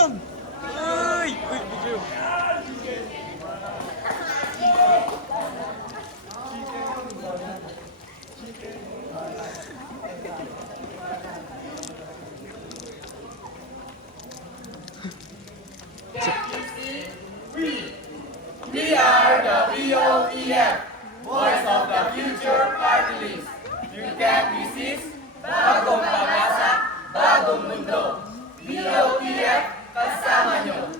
yan? Uy! Uy, video. We are the VOTF, Voice of the Future Party List. You can resist, bagong pag-asa, bagong mundo. VOTF, kasama nyo.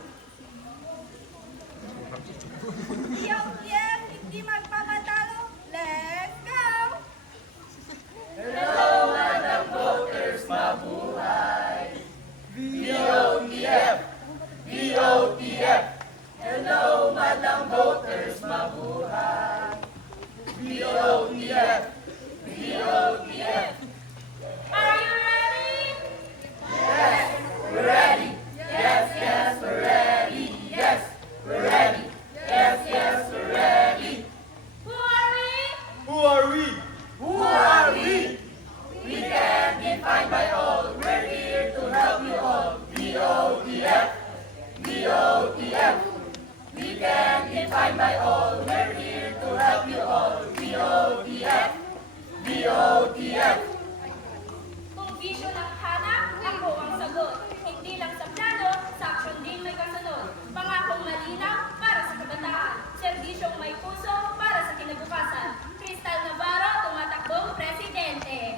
DOTF, hindi magpapatalo. Let's go! Hello, Madam Voters, mabuhay. VOTF, VOTF. Hello, Madam Voters, mabuhay. VOTF, VOTF. Are you ready? Yes, we're ready. Yes, yes, we're ready. Yes, we're ready. Yes, yes, we're ready. Who are we? Who are we? Who are we? We can be defined by all. We're here to help you all. VOTF, VOTF. We can be defined by all. We're here to help you all. VOTF, VOTF. Kung vision ang hanap, ako ang sagot. Hindi lang sa plano, sa aksyon din may kasunod. Pangakong malinaw para sa kabataan. Serbisyong may puso para sa kinabukasan. Crystal Navarro, tumatakbong presidente.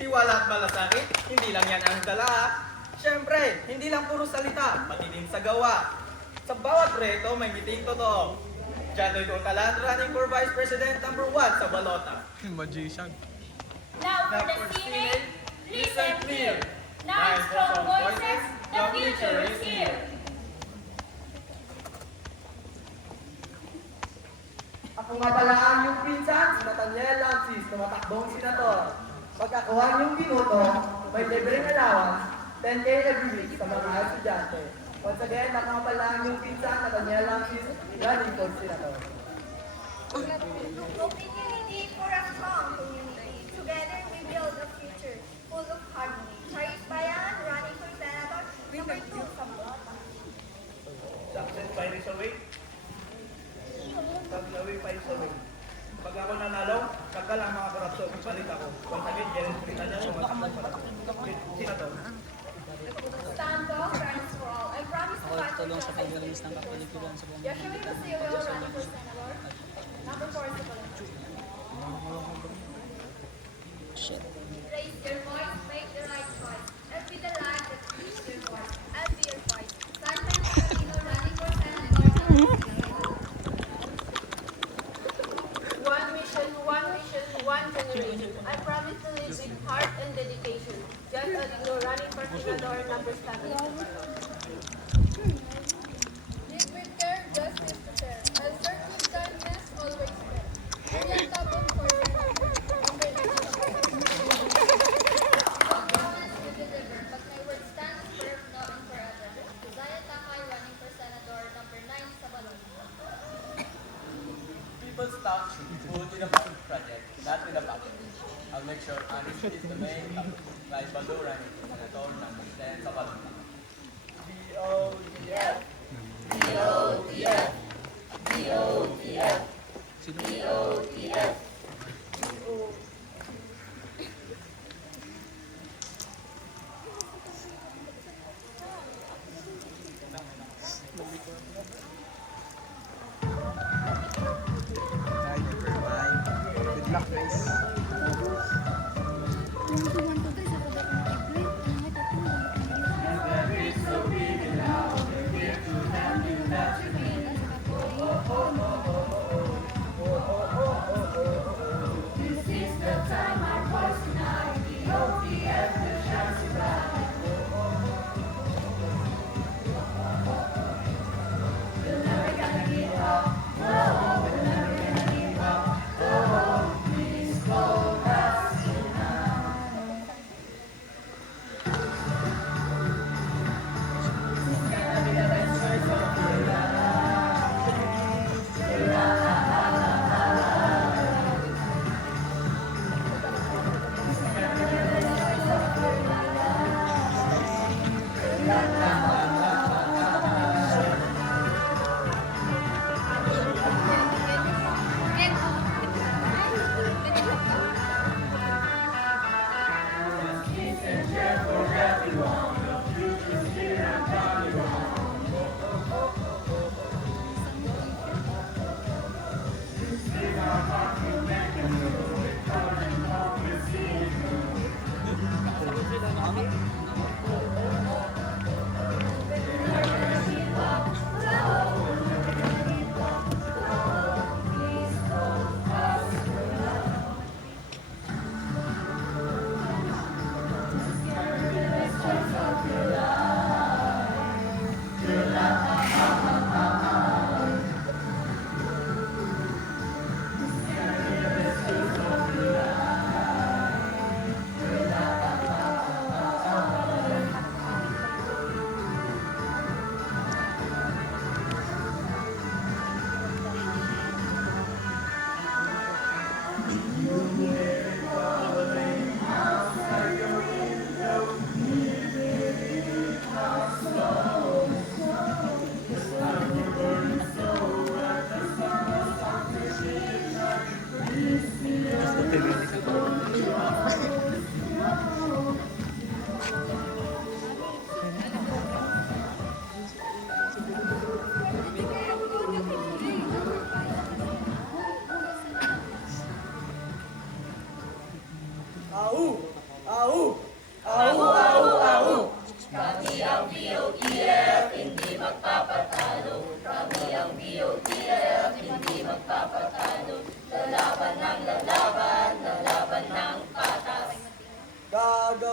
Tiwala at malasakit, hindi lang yan ang dala. Siyempre, hindi lang puro salita, pati din sa gawa. Sa bawat reto, may miting totoo. Janoy Cortalan, running for Vice President number 1 sa Balota. Magician. Now for the Senate, listen clear. Nine strong voices, the future is here. Ako nga pala ang yung pinsan, si Nathaniel Lancis, tumatakbong senator. Pagkakuha niyong binoto, may libreng allowance, 10K every week sa mga estudyante. Once again, ako nga pala ang yung pinsan, Nathaniel Lancis, running for senator. Opportunity for a strong community. Together we build a future full of harmony. Charis Bayan, running for senator, number 2 sa Balota. Success finds a way. Paglawin finds a way. Pag ako nanalo, tagal ang mga korupsyon. Palit ako. Once again, Jelen Pilitan niya, sumatakbo pala. Senator. Stand up, friends for all. I promise to fight for Tulong sa justice. pag-release ng kapalikuran sa buong Yashimi Basilio, running for senator, number 4 sa Balota. shit. Raise your voice, make the right choice. And be the light that speaks your voice. And be your voice. Santa Catalino, running for senator, One mission, one generation. I promise to live with heart and dedication. Just Aligno, running for senador, number 7. Live with care, justice to share. I'll serve with kindness, always fair. William Tabon for senator, number 9. Promise to deliver, but my word stands firm now and forever. Zaya Takay, running for senator, number 9 sa Balota. People's stock should be put in a public project, not in a pocket. I'll make sure honesty is the main topic. Like Baldo running for senator number 10 sa Balota. VOTF, VOTF, VOTF, VOTF. Good luck, guys.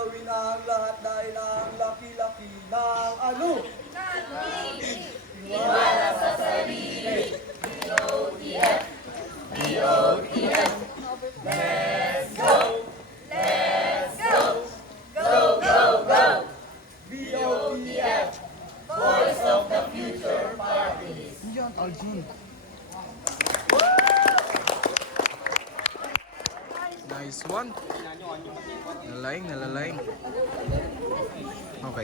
gagawin ang lahat dahil ang laki-laki ng ano? BOTF! Voice of the Future Parties! Yan, Aljun. Nice one. Nalalaing. Okay.